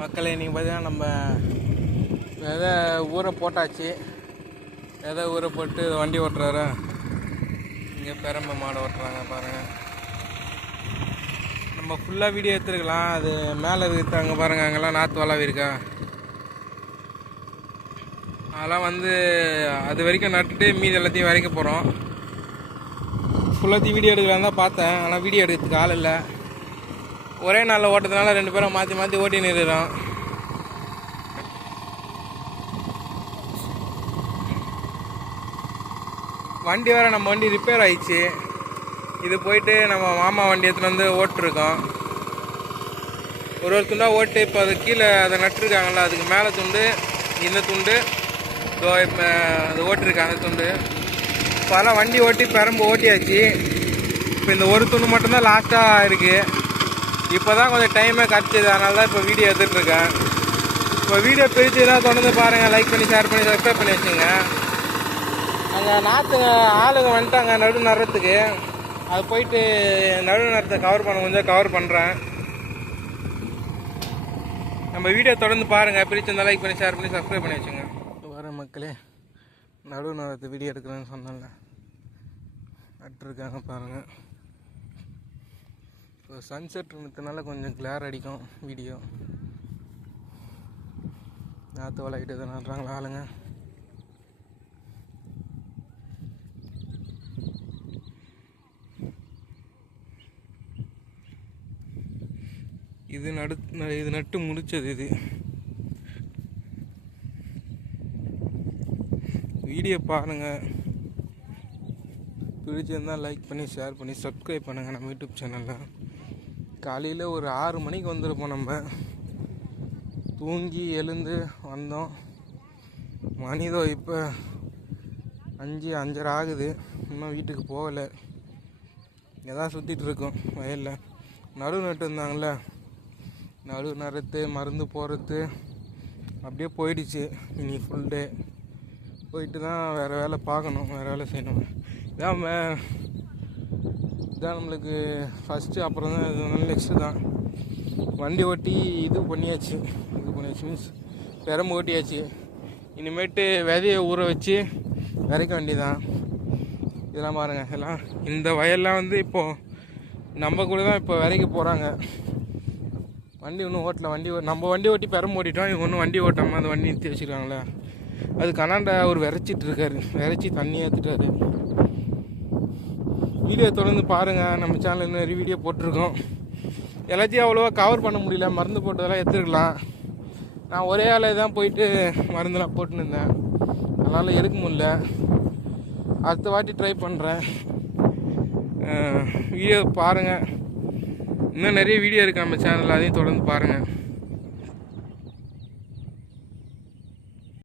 மக்களை இன்றைக்கி பார்த்தீங்கன்னா நம்ம விதை ஊற போட்டாச்சு? விதை ஊற போட்டு வண்டி ஓட்டுறாரு? இங்கே பெரம்பு மாடு ஓட்டுறாங்க பாருங்கள் நம்ம ஃபுல்லாக வீடியோ எடுத்துருக்கலாம். அது மேலே இருக்குது அங்கே பாருங்கள் அங்கெல்லாம் நாற்று வளவி இருக்கா? அதெல்லாம் வந்து அது வரைக்கும் நட்டுட்டு மீதி எல்லாத்தையும் வரைக்க போகிறோம் ஃபுல்லாத்தையும் வீடியோ எடுக்கலான்னு தான் பார்த்தேன். ஆனால் வீடியோ எடுக்கிறதுக்கு ஆள் இல்லை. ஒரே நாளில் ஓட்டுறதுனால ரெண்டு பேரும் மாற்றி மாற்றி ஓட்டி நிறுறோம் வண்டி வேறு நம்ம வண்டி ரிப்பேர் ஆயிடுச்சு. இது போயிட்டு நம்ம மாமா வண்டி எடுத்துகிட்டு வந்து ஓட்டிருக்கோம். ஒரு ஒரு துண்டாக ஓட்டு இப்போ அது கீழே அதை நட்டுருக்காங்கல்ல அதுக்கு மேலே துண்டு இந்த துண்டு இதோ இப்போ அது ஓட்டிருக்காங்க அந்த துண்டு. இப்போ அதெல்லாம் வண்டி ஓட்டி பெரம்பு ஓட்டியாச்சு. இப்போ இந்த ஒரு துண்டு மட்டும்தான் லாஸ்ட்டாக இருக்குது இப்போ தான் கொஞ்சம் டைமே கிடச்சிது. அதனால தான் இப்போ வீடியோ எடுத்துகிட்டுருக்கேன் இப்போ வீடியோ பிரித்து தொடர்ந்து பாருங்கள் லைக் பண்ணி ஷேர் பண்ணி சப்ஸ்கிரைப் பண்ணி வச்சுங்க அங்கே நாற்றுங்க ஆளுங்க வந்துட்டாங்க நடு நடுறதுக்கு அது போயிட்டு நடு நடுறதை கவர் பண்ண கொஞ்சம் கவர் பண்ணுறேன் நம்ம வீடியோ தொடர்ந்து பாருங்கள் பிரிச்சிருந்தா லைக் பண்ணி ஷேர் பண்ணி சப்ஸ்கிரைப் பண்ணி வச்சுங்க வர மக்களே நடு நடுறது வீடியோ எடுக்கிறேன்னு சொன்னல நட்டுருக்காங்க பாருங்கள் இப்போ சன்செட் இருந்ததுனால கொஞ்சம் கிளார் அடிக்கும் வீடியோ நாற்று வளர்கிட்டு எதுவும் நடுறாங்களா ஆளுங்க? இது நடு இது நட்டு முடித்தது இது. வீடியோ பாருங்கள் பிடிச்சிருந்தால் லைக் பண்ணி ஷேர் பண்ணி சப்ஸ்கிரைப் பண்ணுங்கள் நம்ம யூடியூப் சேனலில் காலையில் ஒரு ஆறு மணிக்கு வந்திருப்போம் நம்ம. தூங்கி எழுந்து வந்தோம். மனிதோ இப்போ அஞ்சு அஞ்சரை ஆகுது. இன்னும் வீட்டுக்கு போகலை. எதாவது சுற்றிட்டுருக்கோம் வயலில். நடு நட்டு இருந்தாங்களே நடு நறுத்து மருந்து போடுறது. அப்படியே போயிடுச்சு. இனி ஃபுல் டே போயிட்டு தான் வேறு வேலை பார்க்கணும் வேறு வேலை செய்யணும். இதான் இதுதான் நம்மளுக்கு ஃபஸ்ட்டு அப்புறம் தான் இது நெக்ஸ்ட்டு தான். வண்டி ஓட்டி இது பண்ணியாச்சு. இது பண்ணியாச்சு மீன்ஸ் பெரம்பு ஓட்டியாச்சு. இனிமேட்டு விதையை ஊற வச்சு விதைக்க வேண்டியதான் இதெல்லாம் பாருங்கள் எல்லாம் இந்த வயல்லாம் வந்து இப்போது நம்ம கூட தான் இப்போ விதைக்க போகிறாங்க வண்டி ஒன்றும் ஓட்டல வண்டி ஓ- நம்ம வண்டி ஓட்டி பெரம்பு ஓட்டிட்டோம் இவங்க ஒன்றும் வண்டி ஓட்டாமல் அந்த வண்டி நிறுத்தி வச்சுருக்காங்களே. அது கனாண்டா அவர் விரைச்சிட்டு இருக்காரு. விரைச்சி தண்ணி ஏற்றுட்டாரு வீடியோ தொடர்ந்து பாருங்கள் நம்ம சேனலில் நிறைய வீடியோ போட்டிருக்கோம். எல்லாத்தையும் அவ்வளோவா கவர் பண்ண முடியல. மருந்து போட்டதெல்லாம் எடுத்துருக்கலாம். நான் ஒரே ஆளே தான் போயிட்டு மருந்தெல்லாம் போட்டுன்னு இருந்தேன். அதனால் எடுக்க முடியல. அடுத்த வாட்டி ட்ரை பண்ணுறேன் வீடியோ பாருங்கள் இன்னும் நிறைய வீடியோ இருக்குது நம்ம சேனலில் அதையும் தொடர்ந்து பாருங்கள்